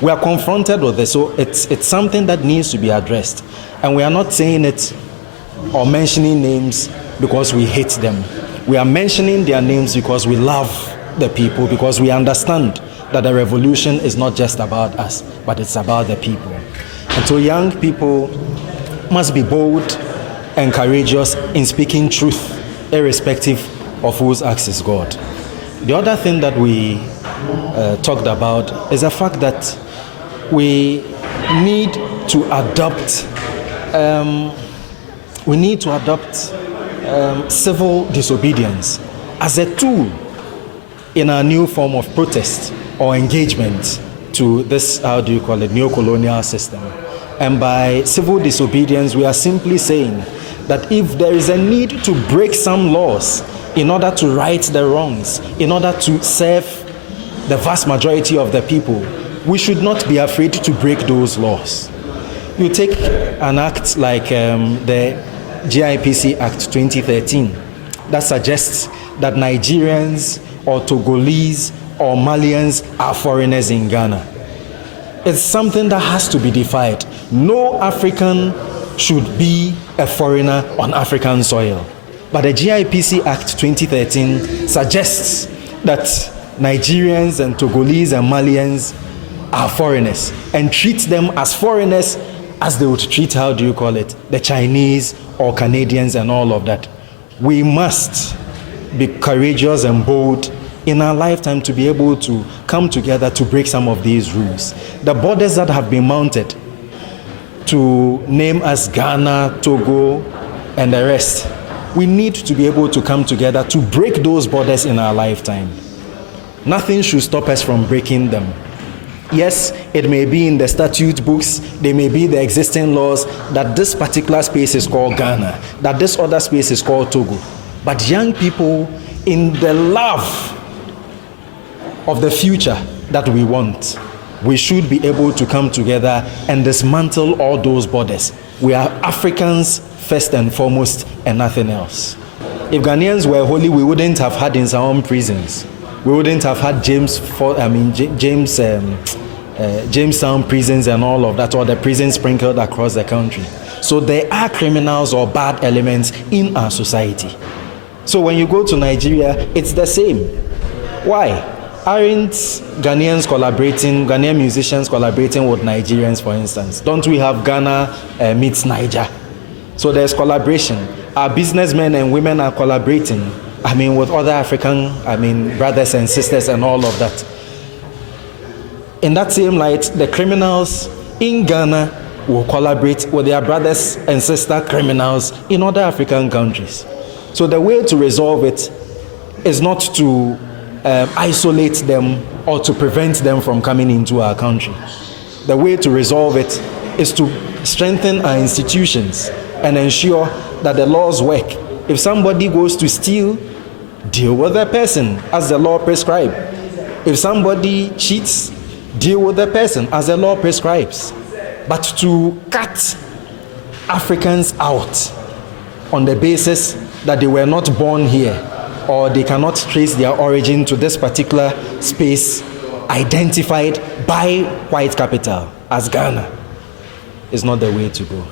We are confronted with this, so it's something that needs to be addressed. And we are not saying it or mentioning names because we hate them. We are mentioning their names because we love the people, because we understand that the revolution is not just about us, but it's about the people. And so young people must be bold and courageous in speaking truth, irrespective of whose axe is God. The other thing that we talked about is the fact that we need to adopt civil disobedience as a tool in our new form of protest or engagement to this, neo-colonial system. And by civil disobedience, we are simply saying that if there is a need to break some laws in order to right the wrongs, in order to serve the vast majority of the people, we should not be afraid to break those laws. You take an act like the GIPC Act 2013 that suggests that Nigerians or Togolese or Malians are foreigners in Ghana. It's something that has to be defied. No African should be a foreigner on African soil. But the GIPC Act 2013 suggests that Nigerians and Togolese and Malians are foreigners and treats them as foreigners as they would treat, the Chinese or Canadians and all of that. We must be courageous and bold in our lifetime to be able to come together to break some of these rules. The borders that have been mounted to name us Ghana, Togo, and the rest, we need to be able to come together to break those borders in our lifetime. Nothing should stop us from breaking them. Yes, it may be in the statute books, there may be the existing laws that this particular space is called Ghana, that this other space is called Togo. But young people, in the love of the future that we want, we should be able to come together and dismantle all those borders. We are Africans first and foremost and nothing else. If Ghanaians were holy, we wouldn't have had in our own prisons. We wouldn't have had Jamestown prisons and all of that, or the prisons sprinkled across the country. So there are criminals or bad elements in our society. So when you go to Nigeria, it's the same. Why? Aren't Ghanaian musicians collaborating with Nigerians, for instance? Don't we have Ghana meets Niger? So there's collaboration. Our businessmen and women are collaborating, with other African, brothers and sisters and all of that. In that same light, the criminals in Ghana will collaborate with their brothers and sister criminals in other African countries. So the way to resolve it is not to isolate them or to prevent them from coming into our country. The way to resolve it is to strengthen our institutions and ensure that the laws work. If somebody goes to steal, deal with the person as the law prescribes. If somebody cheats, deal with the person as the law prescribes. But to cut Africans out on the basis that they were not born here or they cannot trace their origin to this particular space identified by white capital as Ghana is not the way to go.